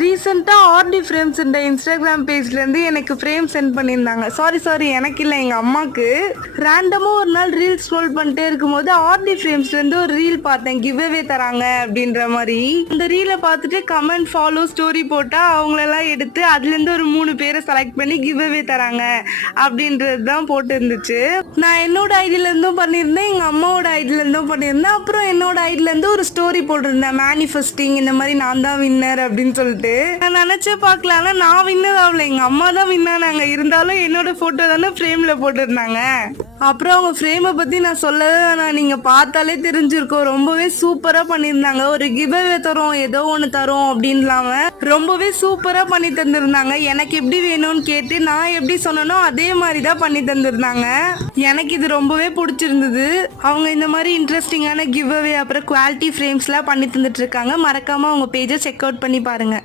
ரீசெண்டா RT frames இந்த Instagram பேஜ்ல இருந்து எனக்கு ஃப்ரேம் சென்ட் பண்ணியிருந்தாங்க. சாரி எனக்கு இல்லை, எங்க அம்மாக்கு. ரேண்டமா ஒரு நாள் ரீல் ஸ்க்ரோல் பண்ணிட்டே இருக்கும்போது ஆர்டி ஃப்ரேம்ஸ்ல இருந்து ஒரு ரீல் பார்த்தேன், கிவ் அவே தராங்க அப்படின்ற மாதிரி. இந்த ரீலை பார்த்துட்டு கமெண்ட் ஃபாலோ ஸ்டோரி போட்டா அவங்களெல்லாம் எடுத்து அதுல இருந்து ஒரு 3 பேரை செலக்ட் பண்ணி கிவ் அவே தராங்க அப்படின்றது தான் போட்டு இருந்துச்சு. நான் என்னோட ஐடியில இருந்தும் பண்ணியிருந்தேன், எங்க அம்மாவோட ஐடியில இருந்தும் பண்ணியிருந்தேன். அப்புறம் என்னோட ஐடியில இருந்து ஒரு ஸ்டோரி போட்டிருந்தேன், மேனிஃபெஸ்டிங் இந்த மாதிரி நான் தான் வின்னர் அப்படின்னு சொல்லிட்டு. நான் நினைச்சே பார்க்கல, ஆனா நான் வின்னர் ஆகல, எங்க அம்மா தான் வின்னானாங்க. இருந்தாலும் என்னோட போட்டோ தானே ஃப்ரேம்ல போட்டிருந்தாங்க. அப்புறம் அவங்க ஃப்ரேமை பத்தி நான் சொல்லவே வேணாம், நீங்க பார்த்தாலே தெரிஞ்சிருக்கோம். ரொம்பவே சூப்பரா பண்ணியிருந்தாங்க. ஒரு கிவ் அவே தரோம், ஏதோ ஒண்ணு தரோம் அப்படின்னு இல்லாம ரொம்பவே சூப்பரா பண்ணி தந்திருந்தாங்க. எனக்கு எப்படி வேணும்னு கேட்டு நான் எப்படி சொன்னனோ அதே மாதிரி தான் பண்ணி தந்திருந்தாங்க. எனக்கு இது ரொம்பவே பிடிச்சிருந்தது. அவங்க இந்த மாதிரி இன்ட்ரெஸ்டிங்கான கிவ் அவே அப்புறம் குவாலிட்டி ஃப்ரேம்ஸ்லாம் பண்ணி தந்துட்டு இருக்காங்க. மறக்காம அவங்க பேஜை செக் அவுட் பண்ணி பாருங்க.